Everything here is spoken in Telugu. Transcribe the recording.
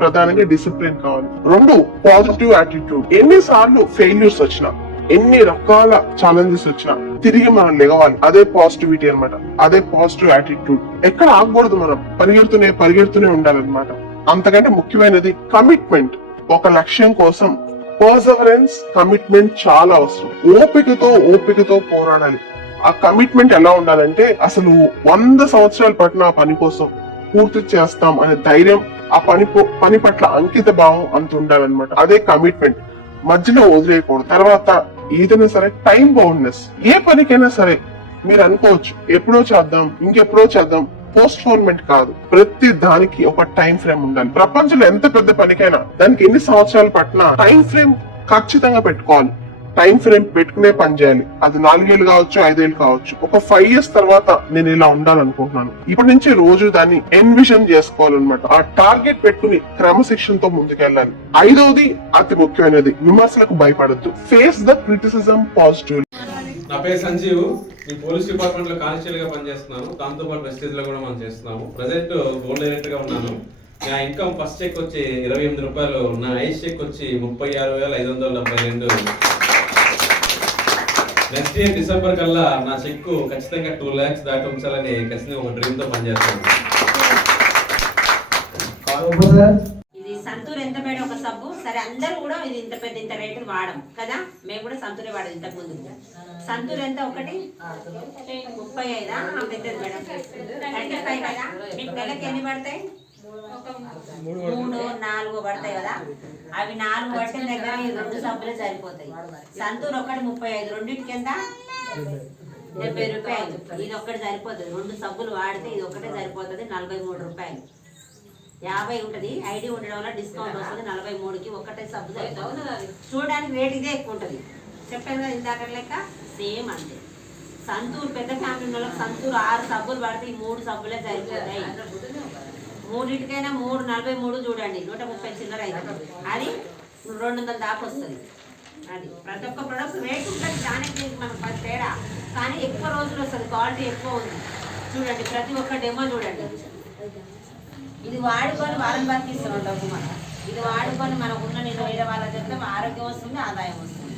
ప్రధానంగా డిసిప్లిన్ కావాలి. రెండు పాజిటివ్ యాటిట్యూడ్ ఎన్నిసార్లు ఫెయిల్యూర్స్ వచ్చినా ఎన్ని రకాల ఛాలెంజెస్ వచ్చినా తిరిగి మనం లెగవాలి అదే పాజిటివిటీ అన్నమాట. అదే పాజిటివ్ యాటిట్యూడ్ ఎక్కడ ఆగకూడదు మనం. పరిగెడుతూనే పరిగెడుతూనే ఉండాలన్నమాట. అంతకంటే ముఖ్యమైనది కమిట్మెంట్ ఒక లక్ష్యం కోసం పర్సవరెన్స్ కమిట్మెంట్ చాలా అవసరం. ఓపికతో ఓపికతో పోరాడాలి. ఆ కమిట్మెంట్ ఎలా ఉండాలంటే అసలు వంద సంవత్సరాల పట్టిన ఆ పని కోసం పూర్తి చేస్తాం అనే ధైర్యం ఆ పని పని పట్ల అంకిత భావం అంత ఉండాలన్నమాట. అదే కమిట్మెంట్ మధ్యలో వదిలేయకూడదు. తర్వాత ఏదైనా సరే టైం బౌండ్నెస్ ఏ పనికైనా సరే మీరు అనుకోవచ్చు ఎప్పుడో చేద్దాం ఇంకెప్పుడో చేద్దాం పోస్ట్ పోన్మెంట్ కాదు. ప్రతి దానికి ఒక టైం ఫ్రేమ్ ఉండాలి. ప్రపంచంలో ఎంత పెద్ద పనికైనా దానికి ఎన్ని సంవత్సరాలు పట్టినా టైం ఫ్రేమ్ ఖచ్చితంగా పెట్టుకోవాలి. టైం ఫ్రేమ్ పెట్టుకునే పని చేయాలి. అది నాలుగేళ్ళు కావచ్చు ఐదేళ్ళు కావచ్చు. ఒక ఫైవ్ ఇయర్స్ తర్వాత నేను ఇలా ఉండాలనుకుంటున్నాను. ఇప్పటి నుంచి రోజు దాన్ని ఎన్విజన్ చేసుకోవాలన్నమాట. ఆ టార్గెట్ పెట్టుకుని క్రమశిక్షణతో ముందుకెళ్ళాలి. ఐదవది అతి ముఖ్యమైనది విమర్శలకు భయపడద్దు. ఫేస్ ద క్రిటిసిజం పాజిటివ్ నా పేరు సంజీవ్. నేను పోలీస్ డిపార్ట్మెంట్లో కానిస్టేబుల్గా పనిచేస్తున్నాను. దాంతో పాటు వెస్టేజ్లో కూడా మనం చేస్తున్నాము. ప్రజెంట్ గోల్డ్ డైరెక్టర్గా ఉన్నాను. నా ఇన్కమ్ ఫస్ట్ చెక్ వచ్చి ఇరవై ఎనిమిది రూపాయలు. నా ఐస్ చెక్ వచ్చి ముప్పై ఆరు వేల ఐదు వందల డెబ్బై రెండు. నెక్స్ట్ ఇయర్ డిసెంబర్ కల్లా నా చెక్కు ఖచ్చితంగా టూ ల్యాక్స్ దాటి ఉంచాలని ఖచ్చితంగా ఒక డ్రీమ్తో పనిచేస్తాను. ఇది సంతూర్ ఎంత మేడం ఒక సబ్బు? సరే అందరూ కూడా ఇది ఇంత పెద్ద ఇంత రేటు వాడం కదా? మేము కూడా సంతూరే వాడదు ఇంతకు ముందు సంతూర్ ఎంత ఒకటి? ముప్పై ఐదా? పెద్దది మేడం. థర్టీ ఫైవ్ కదా మీకు నెలకి ఎన్ని పడతాయి? మూడు నాలుగు పడతాయి కదా? అవి నాలుగు పట్టిన దగ్గర ఈ రెండు సబ్బులే సరిపోతాయి. సంతూర్ ఒకటి ముప్పై ఐదు. రెండింటికి ఎంత? డెబ్బై రూపాయలు. ఇది ఒక్కటి సరిపోతుంది. రెండు సబ్బులు వాడితే ఇది ఒకటే సరిపోతుంది నలభై మూడు రూపాయలు. యాభై ఉంటుంది. ఐడి ఉండడం వల్ల డిస్కౌంట్ వస్తుంది. నలభై మూడుకి ఒకటే సబ్బు సరిపోతుంది. చూడడానికి రేట్ ఇదే ఎక్కువ ఉంటుంది. చెప్పాను కదా ఇందాక లెక్క? సేమ్ అంతే. సంతూర్ పెద్ద ఫ్యామిలీ వల్ల వాళ్ళకి సంతూర్ ఆరు సబ్బులు పడితే ఈ మూడు సబ్బులే సరిపోతాయి. మూడింటికైనా మూడు నలభై మూడు చూడండి. నూట ముప్పై చిల్లర అవుతుంది అది రెండు వందల దాకా వస్తుంది. అది ప్రతి ఒక్క ప్రొడక్ట్ రేట్ ఉంటుంది దానికి మనం మనకు పది తేడా. కానీ ఎక్కువ రోజులు వస్తుంది. క్వాలిటీ ఎక్కువ ఉంది. చూడండి ప్రతి ఒక్క డెమో చూడండి. ఇది వాడుకొని వాళ్ళని బతికిస్తున్నాం డబ్బు మనం. ఇది వాడుకొని మనకు ఉన్న నేను వేరే వాళ్ళ చెప్తే ఆరోగ్యం వస్తుంది ఆదాయం వస్తుంది.